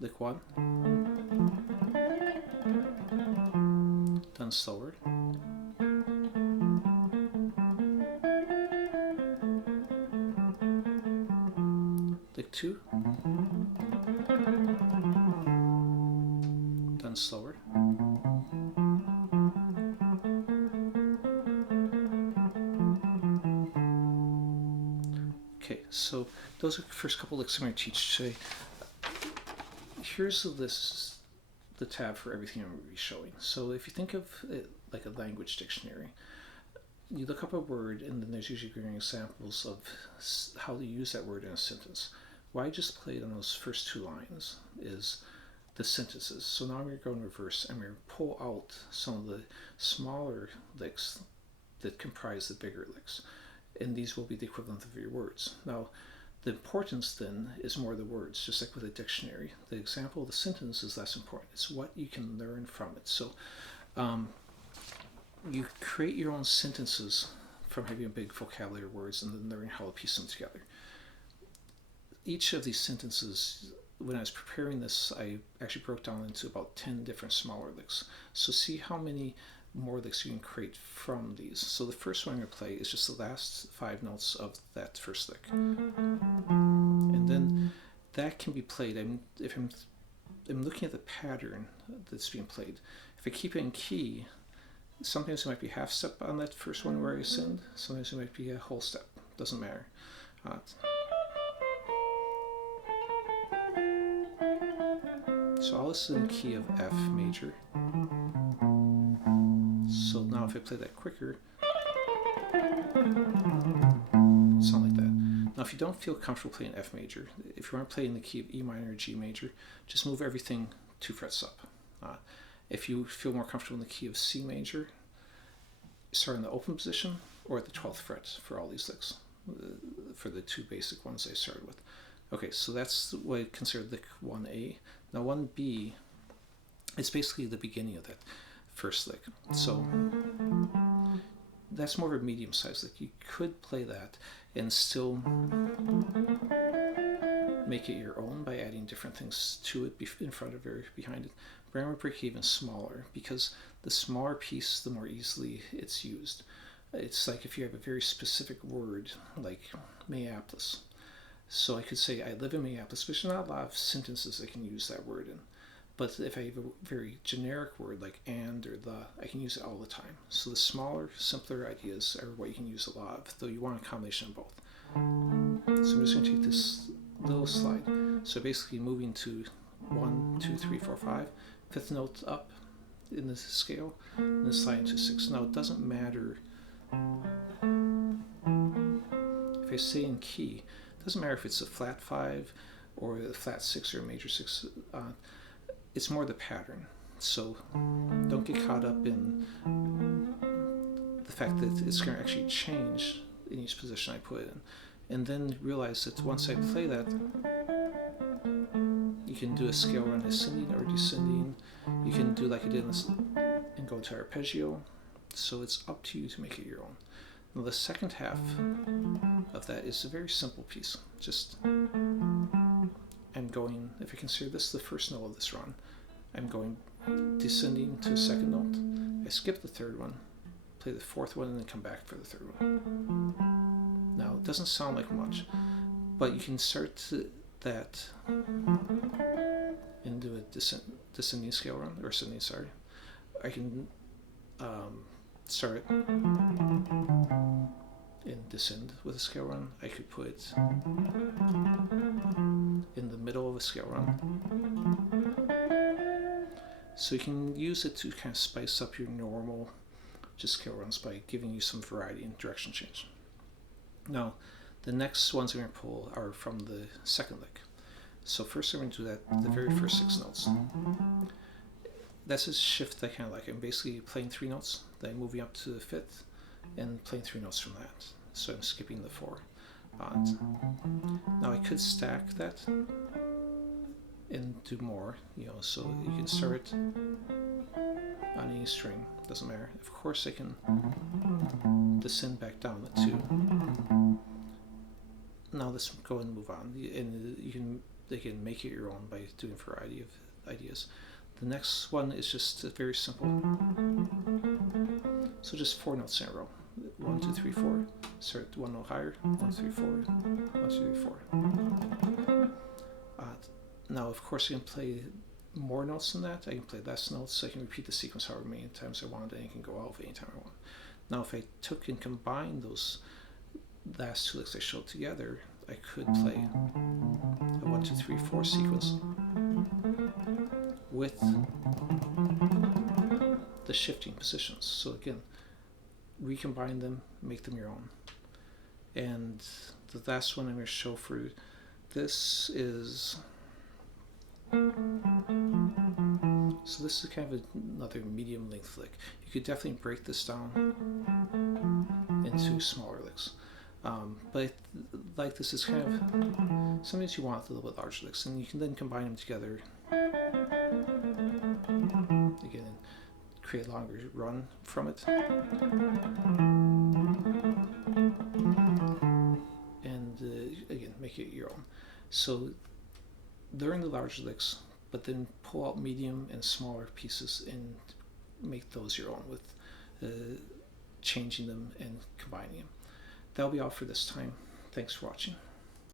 lick 1, done slower. Lick 2, done slower. Okay, so those are the first couple licks I'm going to teach today. Here's the list, the tab for everything I'm going to be showing. So if you think of it like a language dictionary, you look up a word and then there's usually examples of how to use that word in a sentence. Why I just played on those first 2 lines is the sentences. So now I'm going to go in reverse and I'm going to pull out some of the smaller licks that comprise the bigger licks. And these will be the equivalent of your words. Now, the importance then is more the words, just like with a dictionary. The example of the sentence is less important. It's what you can learn from it. So you create your own sentences from having a big vocabulary of words and then learning how to piece them together. Each of these sentences, when I was preparing this, I actually broke down into about 10 different smaller licks. So see how many more licks you can create from these. So the first one I'm going to play is just the last 5 notes of that first lick. And then that can be played. If I'm looking at the pattern that's being played, if I keep it in key, sometimes it might be half step on that first one where I ascend, sometimes it might be a whole step, doesn't matter. So all this is in key of F major. So now if I play that quicker, sound like that. Now if you don't feel comfortable playing F major, if you want to play in the key of E minor or G major, just move everything 2 frets up. If you feel more comfortable in the key of C major, start in the open position or at the 12th fret for all these licks, for the 2 basic ones I started with. Okay, so that's what I consider lick 1A. Now 1B, it's basically the beginning of that first lick. So that's more of a medium-sized lick. You could play that and still make it your own by adding different things to it in front of or behind it. But I'm going to break it even smaller because the smaller piece, the more easily it's used. It's like if you have a very specific word like Minneapolis. So I could say I live in Minneapolis, but there's not a lot of sentences I can use that word in. But if I have a very generic word like and or the, I can use it all the time. So the smaller, simpler ideas are what you can use a lot of, though you want a combination of both. So I'm just going to take this little slide. So basically moving to 1, 2, 3, 4, 5, 5th note up in the scale, and then slide to 6. Now it doesn't matter if I say in key. It doesn't matter if it's a flat 5 or a flat 6 or a major 6. It's more the pattern. So don't get caught up in the fact that it's going to actually change in each position I put it in. And then realize that once I play that, you can do a scale run ascending or descending. You can do like I did and go to arpeggio. So it's up to you to make it your own. Now the second half of that is a very simple piece. Just I'm going, if I consider this the first note of this run, I'm going descending to a second note. I skip the third one, play the fourth one, and then come back for the third one. Now it doesn't sound like much, but you can start that and do a descending scale run, or ascending, sorry. I can start it and descend with a scale run. I could put it in the middle of a scale run. So you can use it to kind of spice up your normal just scale runs by giving you some variety and direction change. Now, the next ones I'm going to pull are from the second lick. So first I'm going to do that, the very first 6 notes. That's a shift I kind of like. I'm basically playing 3 notes, then moving up to the 5th, and playing 3 notes from that. So I'm skipping the 4. Now I could stack that and do more, so you can start on any string, doesn't matter. Of course I can descend back down at 2. Now let's go and move on. And you can again, make it your own by doing a variety of ideas. The next one is just very simple. So just 4 notes in a row. 1, 2, 3, 4. Start 1 note higher. 1, 3, 4. 1, 2, 3, 4. Now, of course, I can play more notes than that. I can play less notes. So I can repeat the sequence however many times I want, and I can go out anytime I want. Now, if I took and combined those last 2 licks I showed together, I could play a 1, 2, 3, 4 sequence with the shifting positions. So again, recombine them, make them your own. And the last one I'm going to show for this is, so this is kind of another medium length lick. You could definitely break this down into smaller licks. But like this is kind of, sometimes you want a little bit larger licks, and you can then combine them together again and create a longer run from it. And again, make it your own. So learn the larger licks, but then pull out medium and smaller pieces and make those your own with changing them and combining them. That'll be all for this time. Thanks for watching.